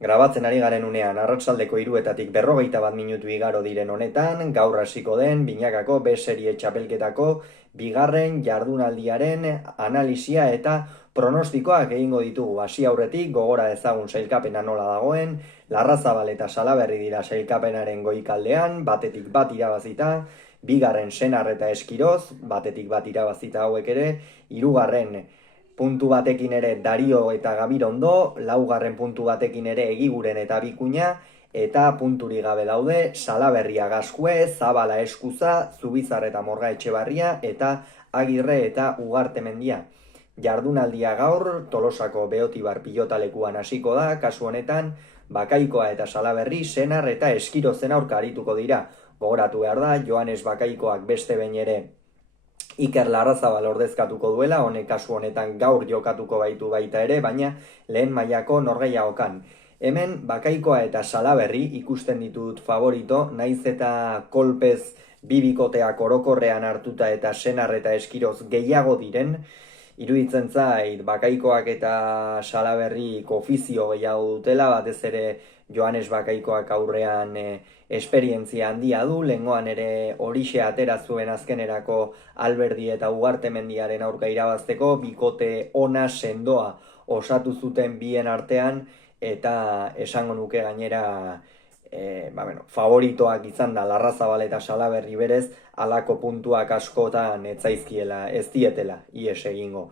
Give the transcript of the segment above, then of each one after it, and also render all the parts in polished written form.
Grabatzen ari garen unean, arratsaldeko 3:41 minutu igaro diren honetan, gaur hasiko den binakako B serie txapelketako bigarren jardunaldiaren analisia eta pronostikoak egingo ditugu. Hasi aurretik gogora ezagun sailkapena nola dagoen, Larrazabal eta Salaberri dira sailkapenaren goikaldean, batetik bat irabazita, bigarren Senar eta Eskiroz, batetik bat irabazita hauek ere, hirugarren puntu batekin ere Dario eta Gabirondo, laugarren puntu batekin ere Egiguren eta Bikuña, eta punturi gabe daude Salaberria Gaskue, Zabala Eskuza, Zubizar eta Morga Etxebarria, eta Agirre eta Ugartemendia. Jardunaldia gaur, Tolosako Beotibar pilotalekuan hasiko da, kasu honetan, Bakaikoa eta Salaberri, Senar eta Eskirozen aurka arituko dira. Gogoratu behar da, Joanes Bakaikoak beste behin ere Iker Larrazabal ordezkatuko duela, honek kasu honetan gaur jokatuko baitu baita ere, baina lehen mailako norgehiagokan. Hemen Bakaikoa eta Salaberri ikusten ditut favorito, naiz eta kolpez bibikoteak orokorrean hartuta eta Senar eta Eskiroz gehiago diren, iruditzen zait Bakaikoak eta Salaberrik ofizio gehiago dutela, batez ere Joanes Bakaikoak aurrean esperientzia handia du, lehengoan ere horixe atera zuen azkenerako Alberdi eta Ugartemendiaren aurka irabazteko, bikote ona sendoa osatu zuten bien artean, eta esango nuke gainera favoritoak izan da Larrazabal eta Salaberri berez, halako puntuak askotan etzaizkiela, ez dietela, ies egingo.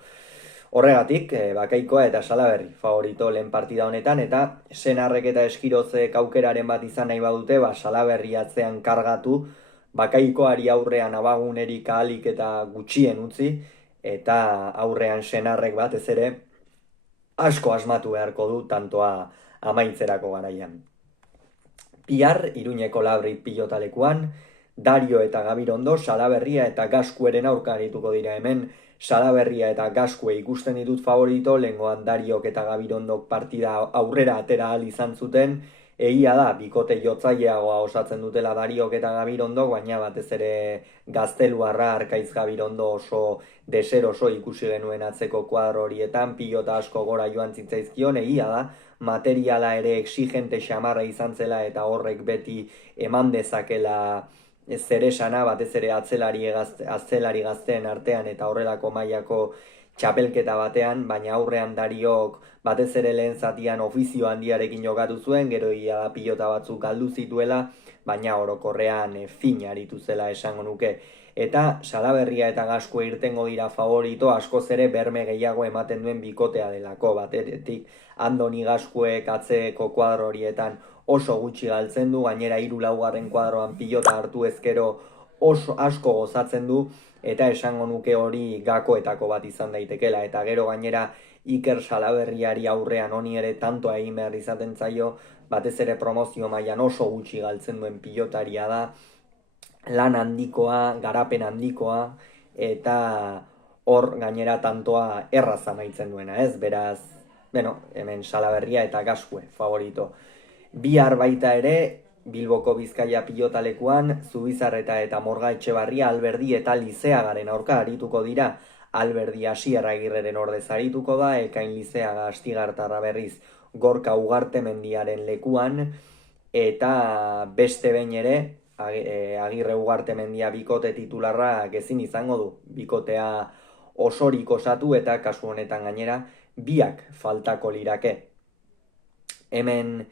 Horregatik, Bakaikoa eta Salaberri favorito lehen partida honetan, eta Senarrek eta Eskirozek aukeraren bat izan nahi badute, Salaberri atzean kargatu, Bakaikoari aurrean abagunerik ahalik eta gutxien utzi, eta aurrean Senarrek batez ere asko asmatu beharko du tantoa amaitzerako garaian. Bihar, Iruñeko Labri pilotalekuan, Dario eta Gabirondo, Salaberria eta Gaskueren aurka arituko dira hemen. Salaberria eta Gaskue ikusten ditut favorito, lehengoan Dariok eta Gabirondok partida aurrera atera ahal izan zuten, egia da, bikote jotzaileagoa osatzen dutela Dariok eta Gabirondok, baina batez ere gazteluarra Arkaiz Gabirondo oso deseroso ikusi genuen atzeko kuadro horietan, pilota asko gora joan zitzaizkion, egia da, materiala ere exigente xamarra izan zela eta horrek beti eman dezakela zeresana, batez ere atzelari gazteen artean eta horrelako mailako txapelketa batean, baina aurrean Dariok batez ere lehen zatian ofizio handiarekin jokatu zuen, gero ia da pilota batzuk galdu zituela, baina orokorrean fin aritu zela esango nuke. Eta Salaberria eta Gaskue irtengo dira favorito, askoz ere berme gehiago ematen duen bikotea delako, batetik Andoni Gaskuek atzeko kuadro horietan oso gutxi galtzen du, gainera 3-laugarren kuadroan pilota hartu ezkero oso asko gozatzen du, eta esango nuke hori gakoetako bat izan daitekela, eta gero gainera Iker Salaberriari aurrean honi ere tantoa egin behar izaten zaio, batez ere promozio mailan oso gutxi galtzen duen pilotaria da, lan handikoa, garapen handikoa, eta hor gainera tantoa erraz amaitzen duena, ez? Beraz, hemen Salaberria eta Gaskue favorito. Bihar baita ere, Bilboko Bizkaia pilotalekuan, Zubizarreta eta Morga Etxebarria, Alberdi eta Lizeagaren aurka arituko dira. Alberdi Asier Agirreren ordez arituko da, Ekain Lizeaga Astigartarra berriz Gorka Ugartemendiaren lekuan, eta beste behin ere, Agirre Ugartemendia bikote titularra ezin izango du. Bikotea osorik osatu eta kasu honetan gainera biak faltako lirake. Hemen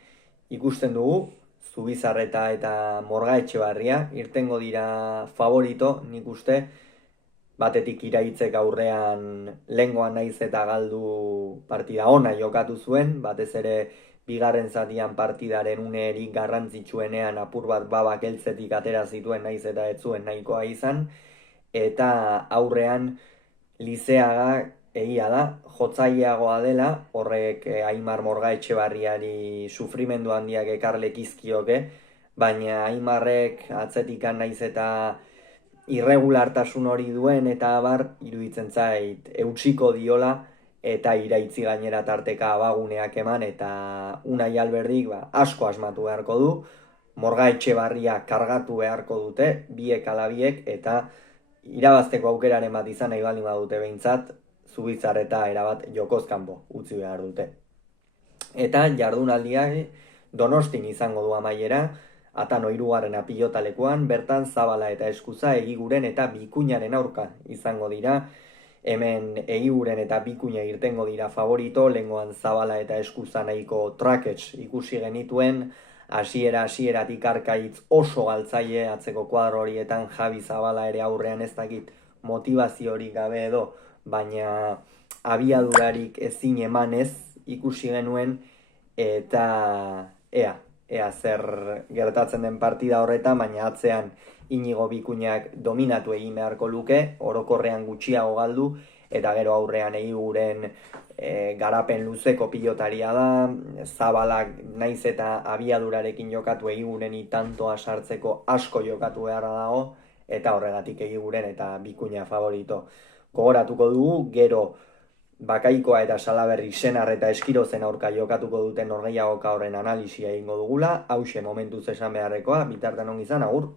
ikusten dugu, Zubizarreta eta Morga Etxebarria irtengo dira favorito, nik uste, batetik Iraitzek aurrean lehengoan naiz eta galdu partida ona jokatu zuen, batez ere bigarren zatian partidaren unerik garrantzitsuenean apur bat babak heltzetik atera zituen naiz eta ez zuen nahikoa izan, eta aurrean Lizeaga egia da, jotzaileagoa dela, horrek Aimar Morga Etxebarriari sufrimendu handiak ekarlekizkioke, baina Aimarrek atzetikan naiz eta irregulartasun hori duen eta abar, iruditzen zait eutsiko diola, eta Iraitzi gainera tarteka abaguneak eman, eta Unai Alberdik asko asmatu beharko du, Morga Etxebarria kargatu beharko dute, biek ala biek, eta irabazteko aukeraren bat izan nahi baldin badute behintzat, Zubizarreta erabat jokozkanpo utzi behar dute. Eta jardunaldia Donostin izango du amaiera, Atano hirugarrena pilotalekuan, bertan Zabala eta Eskuza Egiguren eta Bikuñaren aurka izango dira. Hemen Egiguren eta Bikuña irtengo dira favorito, lehengoan Zabala eta Eskuza nahiko trakets ikusi genituen, hasieratik arkaitz oso galtzaile atzeko kuadro horietan Javi Zabala ere aurrean ez dakit motivaziorik gabe edo, baina abiadurarik ezin emanez ikusi genuen eta ea zer gertatzen den partida horretan, baina atzean Inigo Bikuñak dominatu egin beharko luke, orokorrean gutxiago galdu, eta gero aurrean Egiguren garapen luzeko pilotaria da, Zabalak naiz eta abiadurarekin jokatu Egiguren tantoa sartzeko asko jokatu beharra dago, eta horregatik Egiguren eta Bikuña favorito. Gogoratuko dugu, gero Bakaikoa eta Salaberri Senar eta Eskirozen aurka jokatuko duten norgehiagoka horren analisia egingo dugula, hause momentuz esan beharrekoa, bitartean ongi izan, agur!